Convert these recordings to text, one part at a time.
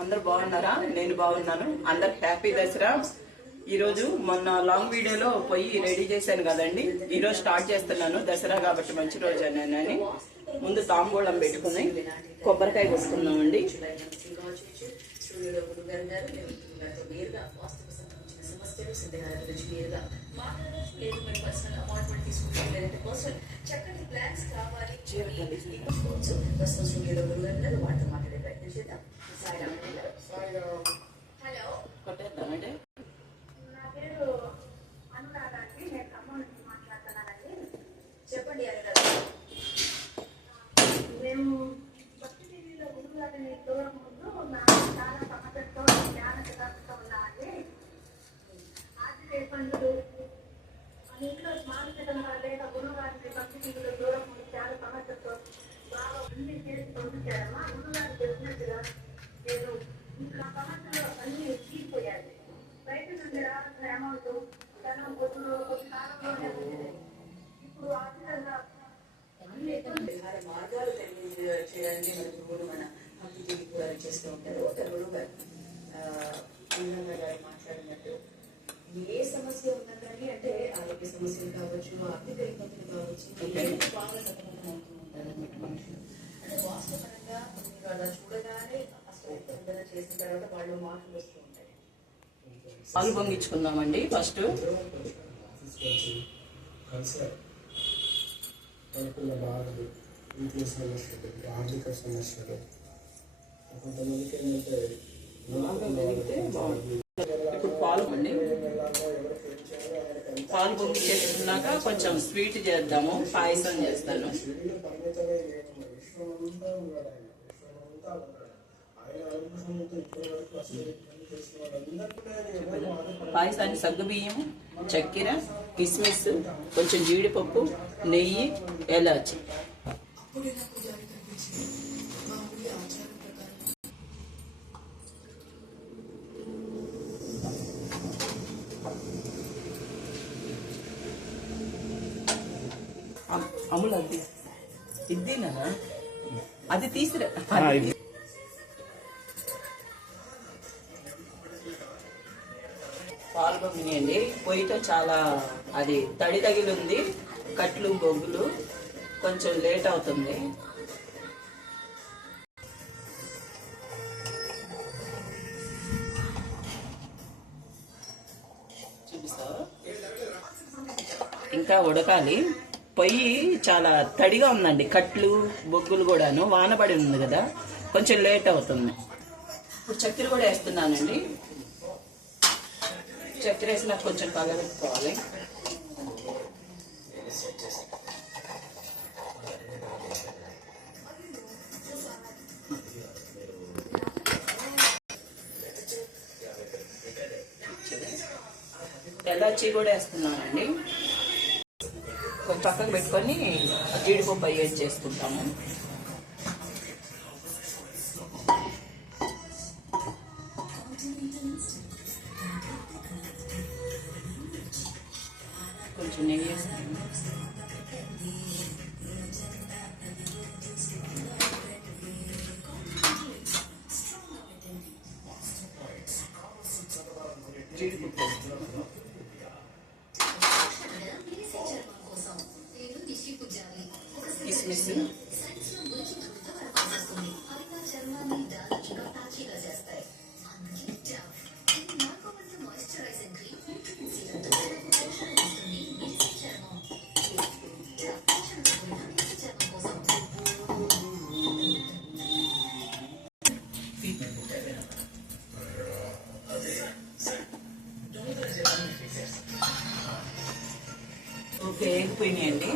అందరు బాగున్నారా? నేను బాగున్నాను. అందరు హ్యాపీ దసరా. ఈరోజు మొన్న లాంగ్ వీడియోలో పోయి రెడీ చేశాను కదండి, ఈరోజు స్టార్ట్ చేస్తున్నాను. దసరా కాబట్టి మంచి రోజు అని ముందు తాంబూలం పెట్టుకుని కొబ్బరికాయ కొట్టుకున్నామండి. చక్కటి ప్లాన్స్ కావాలి మాట్లాడే ప్రయత్నం చేద్దాం. హలో, కొట్టేద్దామంటే నా పేరు అనురాధ అండి, నేను ఖమ్మం నుంచి మాట్లాడుతున్నానండి. చెప్పండి అనురాధ. మేము భక్తి టీవీలో గురుగారిని చూడక ముందు నాకు చాలా సమస్యలతో జ్ఞానకరంతో ఉన్నామండి. ఆర్థిక పండుగలు ఇంట్లో మానసికంగా లేక గురుగారిని భక్తి టీవీలో చూడక ముందు చాలా సమస్యలతో బాగా అన్ని చేసి పంపించారమ్మా. గురుగారు తెలిసినట్టుగా నేను ఇంకా సమస్యలు అన్ని తీరిపోయాయి. బయట నుండి రావాల్సిన అమౌంట్ ధనం కొద్ది కాలంలోనే ఉంది. ఇప్పుడు ఆర్థికంగా మార్గాలు తెలియజేయడానికి మన గురువులు మన భక్తి టీవీ కూడా చేస్తూ ఉంటారు. ఒక గురువు గారు మాట్లాడినట్టు ఏ సమస్య ఉన్నా కానీ, అంటే ఆరోగ్య సమస్యలు కావచ్చు, ఆర్థిక ఇబ్బందులు కావచ్చు, బాగా సతమతం అవుతూ ఉంటారు అన్నమాట మనుషులు. అంటే వాస్తవపరంగా మీరు అలా చూడగానే అసలు చేసిన తర్వాత వాళ్ళు మార్పులు వస్తూ ఉంటాయి. పాలు పొంగించుకుందామండి. ఫస్ట్ బాధలు, ఇంట్లో సమస్యలు, ఆర్థిక సమస్యలు, కొంతమందికి ఏంటంటే ఇప్పుడు పాలు అండి, పాలు పొంగిచ్చేసుకున్నాక కొంచెం స్వీట్ చేద్దాము. పాయసం చేస్తాను. పాయసాన్ని సగ్గుబియ్యం, చక్కెర, కిస్మిస్, కొంచెం జీడిపప్పు, నెయ్యి, ఎలాచి. అమ్ములు అది ఇద్దేనా? అది తీసిరా. పాలు పంపిణీ పొయ్యితో చాలా అది తడి తగిలింది. కట్లు బొగ్గులు కొంచెం లేట్ అవుతుంది. చూపిస్తావా? ఇంకా ఉడకాలి. పొయ్యి చాలా తడిగా ఉందండి. కట్లు బొగ్గులు కూడాను వానబడి ఉంది కదా, కొంచెం లేట్ అవుతుంది. ఇప్పుడు చక్కెర కూడా వేస్తున్నానండి. చక్కెర వేసి నాకు కొంచెం కలబెట్టుకోవాలి. ఎలాచీ కూడా వేస్తున్నానండి. కొంచెం పక్కకు పెట్టుకొని జీడిపప్పు అయ్యేది చేసుకుంటాము. కొంచెం నెయ్యి వేస్తాను. జీడిపప్పు కిస్మిస్, ఓకే ఎగిపోయినాయండి.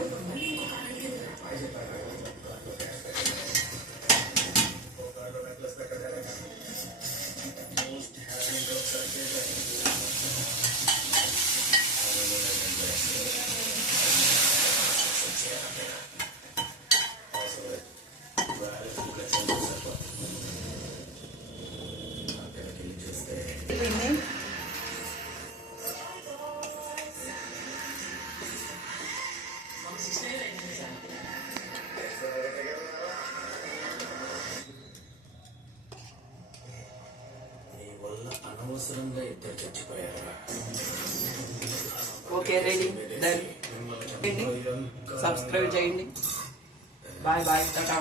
అనవసరంగా ఇద్దరు చచ్చిపోయారు. Okay ready done. సబ్స్క్రైబ్ చేయండి. Bye bye Tata.